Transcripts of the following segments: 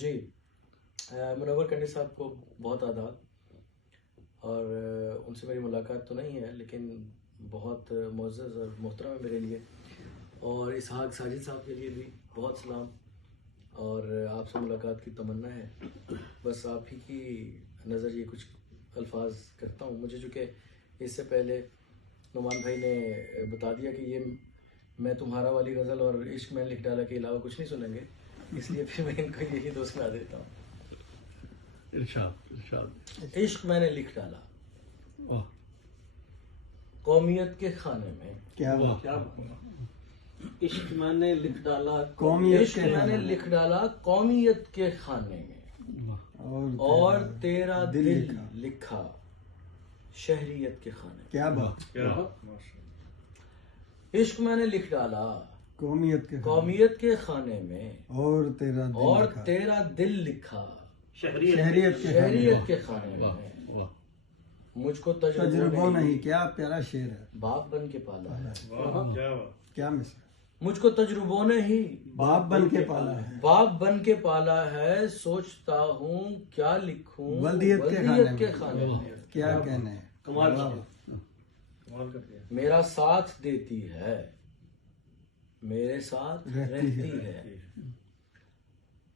जी, मुनव्वर कंडी साहब को बहुत आदाब। और उनसे मेरी मुलाकात तो नहीं है, लेकिन बहुत मुअज़्ज़ज़ और मोहतरम है मेरे लिए। और इसहाक साजिद साहब के लिए भी बहुत सलाम, और आपसे मुलाकात की तमन्ना है। बस आप ही की नज़र ये कुछ अल्फाज करता हूँ। मुझे चूँकि इससे पहले नुमान भाई ने बता दिया कि ये मैं तुम्हारा वाली गज़ल और इश्क मैंने लिख डाला के अलावा कुछ नहीं सुनेंगे, इसलिए फिर मैं इनको यही दो सुना देता हूँ। इरशाद। इश्क मैंने लिख डाला कौमियत के खाने में। क्या इश्क मैंने लिख डाला कौमियत इश्क मैंने लिख डाला कौमियत के खाने में, और तेरा दिल लिखा शहरियत के खाने में। क्या बात। इश्क मैंने लिख डाला कौमियत के खाने में, और तेरा दिल लिखा शहरियत के खाने में। मुझको तजुर्बा नहीं। क्या प्यारा शेर है। बाप बन के पाला है। क्या मिसरा। मुझको तजुर्बों ने ही बाप बन के पाला है। बाप बन के पाला है, सोचता हूँ क्या लिखूं वल्दियत के खाने में। क्या कहना है। कमाल मेरा साथ देती है, मेरे साथ रहती है।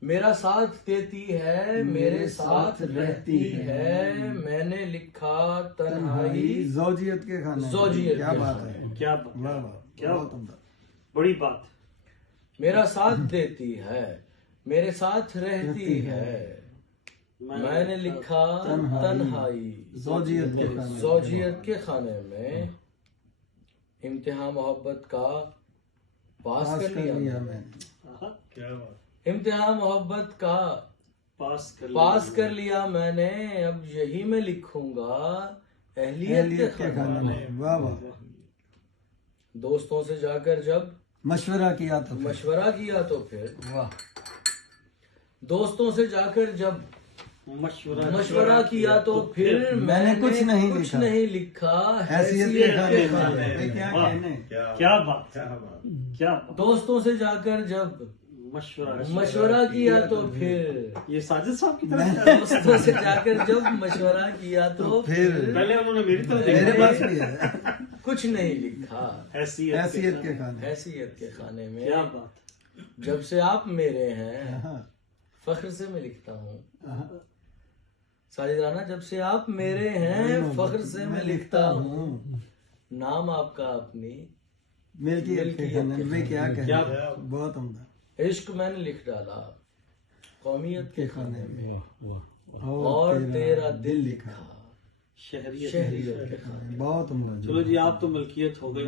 मेरा साथ देती है, मेरे साथ रहती है। मैंने लिखा तन्हाई ज़ौजियत के खाने। ज़ौजियत क्या के बात खाने। है। क्या बड़ी बात। मेरा साथ देती है, मेरे साथ रहती है। मैंने लिखा तन्हाई ज़ौजियत के खाने में। इम्तिहान मोहब्बत का पास कर लिया मैंने। क्या बात। इम्तिहान मोहब्बत का पास कर लिया मैंने। अब यही मैं लिखूंगा अहलियत के खाने में। वाह वाह। दोस्तों से जाकर जब मशवरा किया तो फिर वाह। दोस्तों से जाकर जब मशवरा किया तो फिर मैंने कुछ नहीं लिखा हैसियत के खाने में। क्या बात। दोस्तों से जाकर जब मशवरा किया तो फिर, ये साजिद साहब की तरफ। दोस्तों से जाकर जब मशवरा किया तो फिर पहले उन्होंने मेरी तरफ मेरे देखा। पास भी है। कुछ नहीं लिखा हैसियत के खाने में। क्या बात। जब से आप मेरे हैं फख्र से मैं लिखता हूँ। साजिद राना, जब से आप मेरे हैं फख्र से मैं लिखता हूँ। नाम आपका अपनी मिल्कियत के खाने में। क्या कहना। बहुत उम्दा। इश्क मैंने लिख डाला कौमियत के खाने में, और तेरा दिल लिखा शहरियत शहरियत के खाने में। बहुत उम्दा। चलो जी, आप तो मलकियत हो गए।